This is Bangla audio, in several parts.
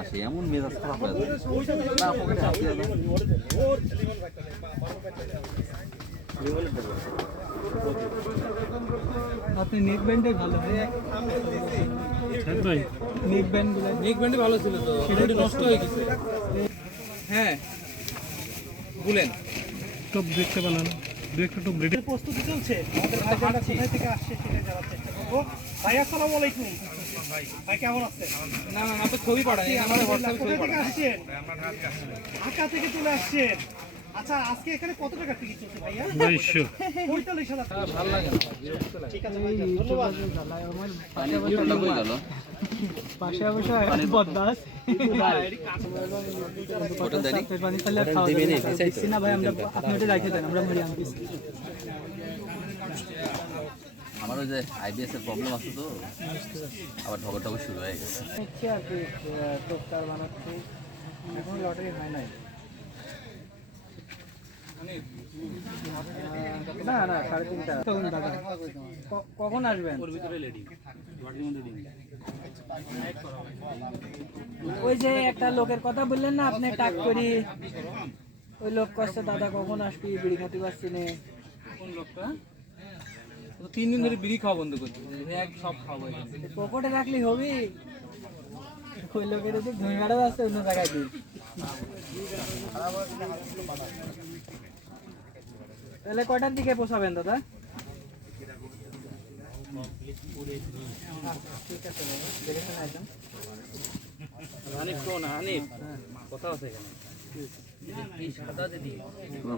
আসে এমন মেজাজ খারাপ হয়ে যায়। না পকেটে হাত দিয়ে আপনি নেক ব্যান্ডে ভালো নেক ব্যান্ড? গুলো নেক ব্যান্ডে ভালো ছিল তো অলরেডি নষ্ট হয়ে গেছে। হ্যাঁ। বলেন। টপ দেখতে বানান দু একটা টপ রেডি। প্রস্তুতি চলছে। আমাদের থেকে আসছে সেটা জানার চেষ্টা করব। ভাই আসসালামু আলাইকুম। ভাই কেমন আছেন? না না আপনি ছবি পাঠান আমাদের হোয়াটসঅ্যাপে ছবি থেকে পাঠান আসছেন? ঢাকা থেকে চলে আসছেন। আচ্ছা আজকে এখানে কত টাকা টিকিট চলছে ভাইয়া? বাইশশো পঁয়তাল্লিশ হাজার টাকা। ভালো লাগে না বিরক্ত লাগে। ঠিক আছে ভাইজান ধন্যবাদ। ইউটিউবটা কই পাশে অবশ্য বদদাস ওটা দেনি পানি ফেলে খাওয়া যাবে না। ভাই আমরা আপনি ওটা রাখে দেন আমরা মুড়ি আনতেছি। আমার ওই যে আইবিএস এর প্রবলেম আছে তো আবার ঠগর ঠগর শুরু হয়ে গেছে। হচ্ছে আর কি টোপটার বানাচ্ছি। এখন লটারি হয় নাই। না না সাড়ে তিনটা। তখন দাদা কখন আসবেন? ওই যে একটা লোকের কথা বললেন না আপনি টাক করি। ওই লোক কষ্ট দাদা কখন আসবি? বিড়ি খাতে পারছি না। কোন লোকটা? তিন দিন ধরে বিড়ি খাওয়া বন্ধ করছে। এক সব খাওয়া পকেটে রাখলি হবি। ওই লোকের যদি ঘুরে বেড়া অন্য জায়গায় দিই। তাহলে কয়টার দিকে পোষাবেন দাদা? ঠিক আছে দাদা দেখে শুনে আসেন হানিফ শোন হানিফ। কথা আছে এখানে।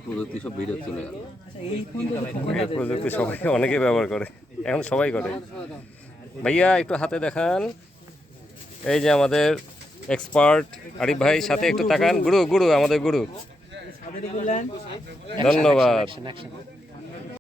প্রযুক্তি সব ভিডিও চলে গেল। আচ্ছা দেয়। প্রযুক্তি সবাই অনেকে ব্যবহার করে এখন সবাই করে। ভাইয়া একটু হাতে দেখান। এই যে আমাদের এক্সপার্ট আরিফ ভাই সাথে একটু তাকান। গুরু গুরু আমাদের গুরু। ধন্যবাদ।